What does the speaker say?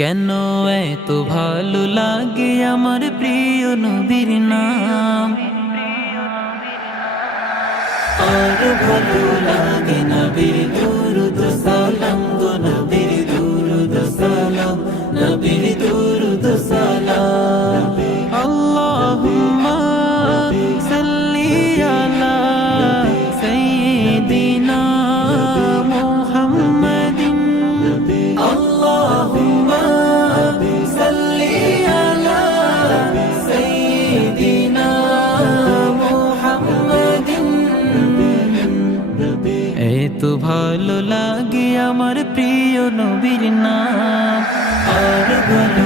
কেন এত ভালো লাগে আমার প্রিয় নবীর নাম, আর ভালো লাগে নবীর দুরুদ সালাম গো, নবীর দুরুদ সালাম, নবীর দুরুদ সালাম। আল্লাহুম্মা সাল্লি আলা সাইয়্যিদিনা মুহাম্মাদিন, আল্লাহুম্মা সাল্লি আলা সাইয়্যিদিনা মুহাম্মাদিন। এত ভালো লাগে আমার প্রিয় নবীর নাম, আর ভালো